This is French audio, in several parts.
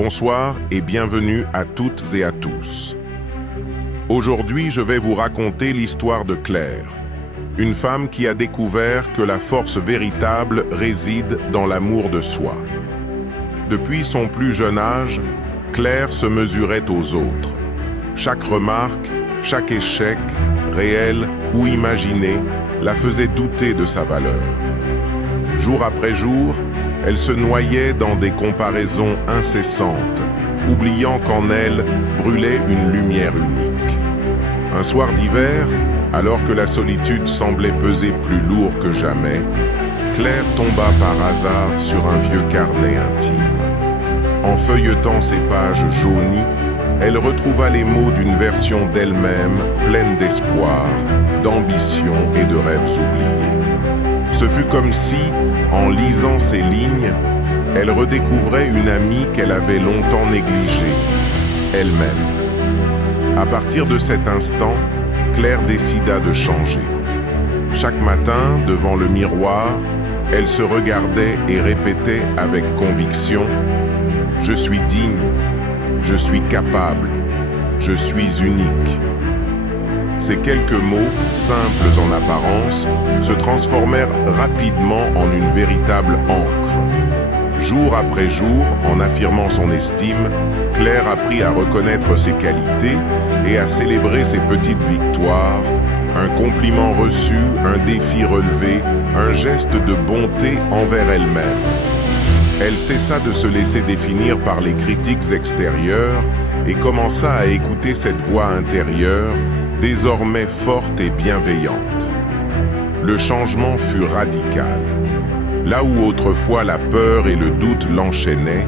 Bonsoir et bienvenue à toutes et à tous. Aujourd'hui, je vais vous raconter l'histoire de Claire, une femme qui a découvert que la force véritable réside dans l'amour de soi. Depuis son plus jeune âge, Claire se mesurait aux autres. Chaque remarque, chaque échec, réel ou imaginé, la faisait douter de sa valeur. Jour après jour, elle se noyait dans des comparaisons incessantes, oubliant qu'en elle brûlait une lumière unique. Un soir d'hiver, alors que la solitude semblait peser plus lourd que jamais, Claire tomba par hasard sur un vieux carnet intime. En feuilletant ses pages jaunies, elle retrouva les mots d'une version d'elle-même pleine d'espoir, d'ambition et de rêves oubliés. Ce fut comme si, en lisant ces lignes, elle redécouvrait une amie qu'elle avait longtemps négligée, elle-même. À partir de cet instant, Claire décida de changer. Chaque matin, devant le miroir, elle se regardait et répétait avec conviction « Je suis digne, je suis capable, je suis unique ». Ces quelques mots, simples en apparence, se transformèrent rapidement en une véritable encre. Jour après jour, en affirmant son estime, Claire apprit à reconnaître ses qualités et à célébrer ses petites victoires, un compliment reçu, un défi relevé, un geste de bonté envers elle-même. Elle cessa de se laisser définir par les critiques extérieures et commença à écouter cette voix intérieure, désormais forte et bienveillante. Le changement fut radical. Là où autrefois la peur et le doute l'enchaînaient,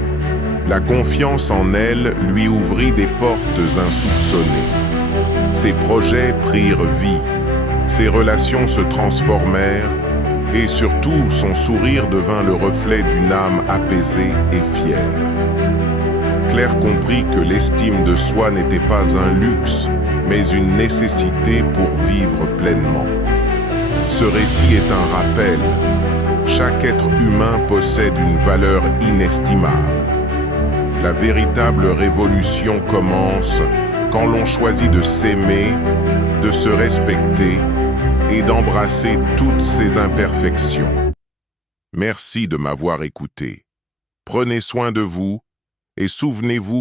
la confiance en elle lui ouvrit des portes insoupçonnées. Ses projets prirent vie, ses relations se transformèrent et surtout son sourire devint le reflet d'une âme apaisée et fière. Claire comprit que l'estime de soi n'était pas un luxe, mais une nécessité pour vivre pleinement. Ce récit est un rappel. Chaque être humain possède une valeur inestimable. La véritable révolution commence quand l'on choisit de s'aimer, de se respecter et d'embrasser toutes ses imperfections. Merci de m'avoir écouté. Prenez soin de vous et souvenez-vous